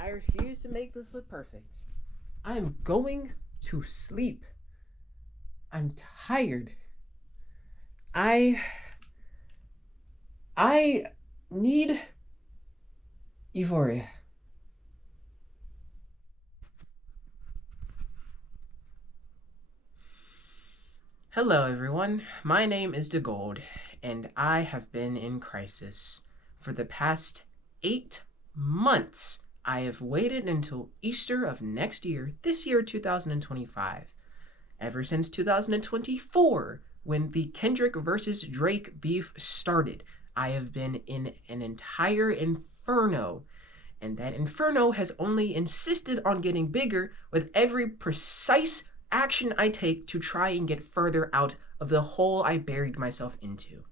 I refuse to make this look perfect. I am going to sleep. I'm tired. I I need Euphoria. Hello everyone. My name is DeGold and I have been in crisis for the past 8 months. I have waited until Easter of next year, this year 2025. Ever since 2024, when the Kendrick versus Drake beef started, I have been in an entire inferno, and that inferno has only insisted on getting bigger with every precise action I take to try and get further out of the hole I buried myself into.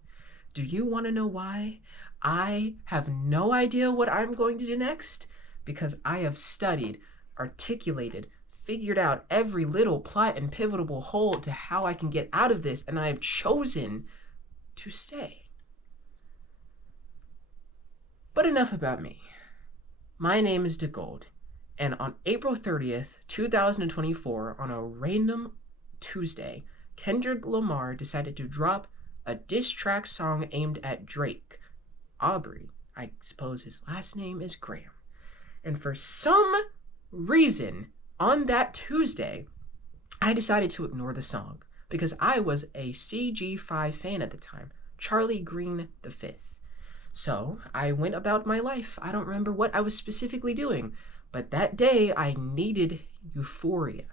Do you want to know why? I have no idea what I'm going to do next because I have studied, articulated, figured out every little plot and pivotal hole to how I can get out of this, and I have chosen to stay. But enough about me. My name is DeGold, and on April 30th, 2024, on a random Tuesday, Kendrick Lamar decided to drop a diss track song aimed at Drake. Aubrey, I suppose his last name is Graham. And for some reason, on that Tuesday, I decided to ignore the song because I was a CG5 fan at the time, Charlie Green V. So I went about my life. I don't remember what I was specifically doing, but that day I needed Euphoria.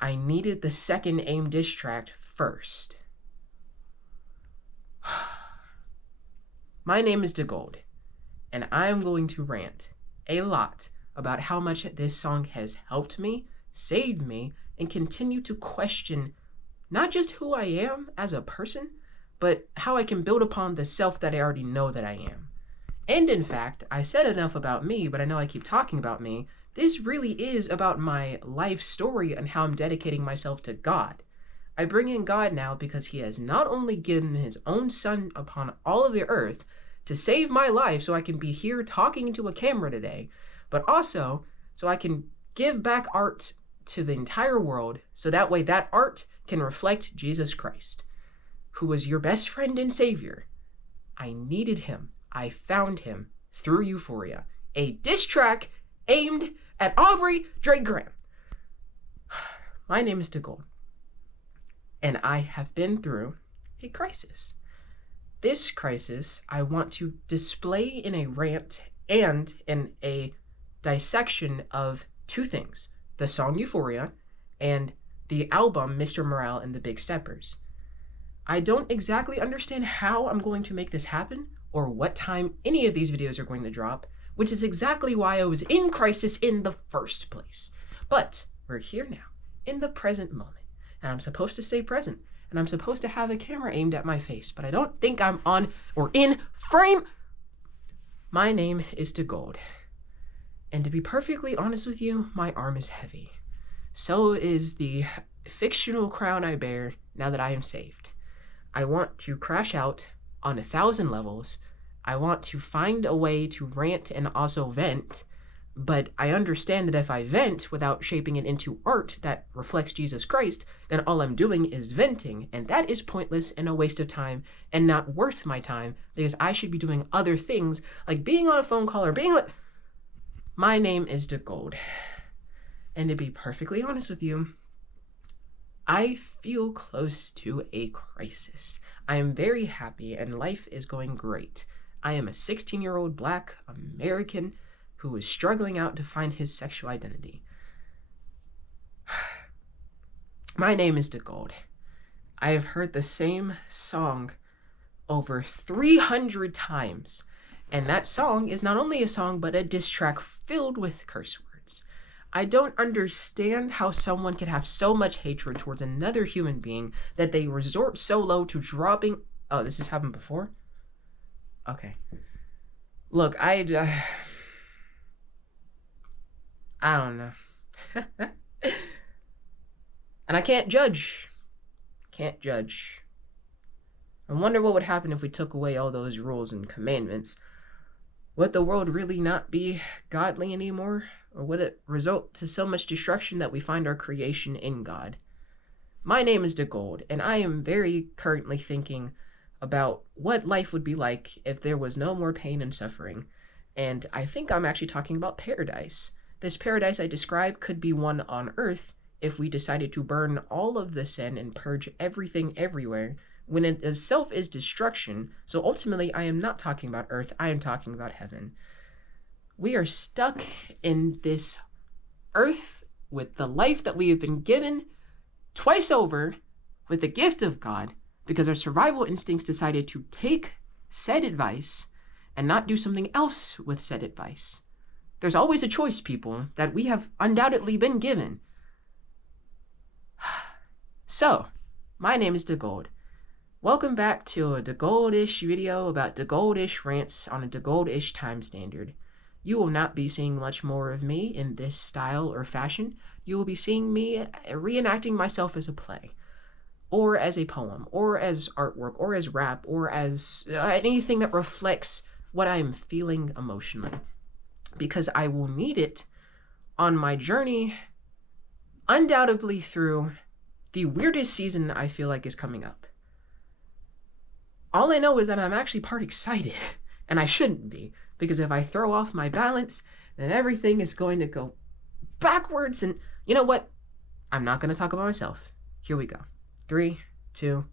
I needed the second AIM diss track first. My name is DeGold, and I'm going to rant a lot about how much this song has helped me, saved me, and continue to question not just who I am as a person, but how I can build upon the self that I already know that I am. And in fact, I said enough about me, but I know I keep talking about me. This really is about my life story and how I'm dedicating myself to God. I bring in God now because he has not only given his own son upon all of the earth to save my life so I can be here talking into a camera today, but also so I can give back art to the entire world so that way that art can reflect Jesus Christ, who was your best friend and savior. I needed him. I found him through Euphoria, a diss track aimed at Aubrey Drake Graham. My name is DeGold, and I have been through a crisis. This crisis I want to display in a rant and in a dissection of two things: the song Euphoria and the album Mr. Morale and the Big Steppers. I don't exactly understand how I'm going to make this happen or what time any of these videos are going to drop, which is exactly why I was in crisis in the first place. But we're here now, in the present moment, and I'm supposed to stay present, and I'm supposed to have a camera aimed at my face, but I don't think I'm on or in frame. My name is DeGold, and to be perfectly honest with you, my arm is heavy. So is the fictional crown I bear now that I am saved. I want to crash out on 1,000 levels. I want to find a way to rant and also vent, but I understand that if I vent without shaping it into art that reflects Jesus Christ, then all I'm doing is venting, and that is pointless and a waste of time and not worth my time because I should be doing other things like being on a phone call or being. My name is DeGold, and to be perfectly honest with you, I feel close to a crisis. I am very happy and life is going great. I am a 16-year-old Black American who is struggling out to find his sexual identity. My name is DeGold. I have heard the same song over 300 times, and that song is not only a song but a diss track filled with curse words. I don't understand how someone can have so much hatred towards another human being that they resort so low to dropping. Oh, this has happened before? Okay. Look, I don't know. And I can't judge. Can't judge. I wonder what would happen if we took away all those rules and commandments. Would the world really not be godly anymore? Or would it result to so much destruction that we find our creation in God? My name is DeGold, and I am very currently thinking about what life would be like if there was no more pain and suffering. And I think I'm actually talking about paradise. This paradise I describe could be one on earth if we decided to burn all of the sin and purge everything everywhere, when it itself is destruction. So ultimately, I am not talking about earth, I am talking about heaven. We are stuck in this earth with the life that we have been given twice over with the gift of God because our survival instincts decided to take said advice and not do something else with said advice. There's always a choice, people, that we have undoubtedly been given. So, my name is DeGold. Welcome back to a DeGold-ish video about DeGold-ish rants on a DeGold-ish time standard. You will not be seeing much more of me in this style or fashion. You will be seeing me reenacting myself as a play, or as a poem, or as artwork, or as rap, or as anything that reflects what I am feeling emotionally. Because I will need it on my journey, undoubtedly through the weirdest season I feel like is coming up. All I know is that I'm actually part excited, and I shouldn't be, because if I throw off my balance, then everything is going to go backwards, and you know what? I'm not going to talk about myself. Here we go. 3, 2.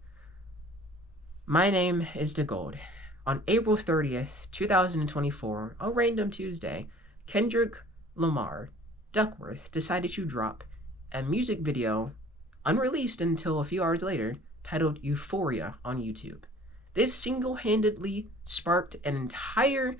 My name is DeGold. On April 30th, 2024, a random Tuesday, Kendrick Lamar, Duckworth, decided to drop a music video, unreleased until a few hours later, titled Euphoria on YouTube. This single-handedly sparked an entire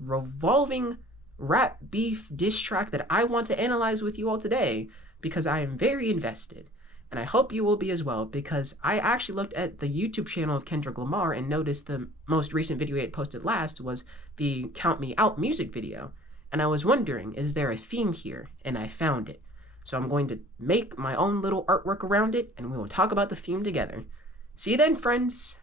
revolving rap beef diss track that I want to analyze with you all today because I am very invested. And I hope you will be as well, because I actually looked at the YouTube channel of Kendrick Lamar and noticed the most recent video he had posted last was the Count Me Out music video. And I was wondering, is there a theme here? And I found it. So I'm going to make my own little artwork around it, and we will talk about the theme together. See you then, friends!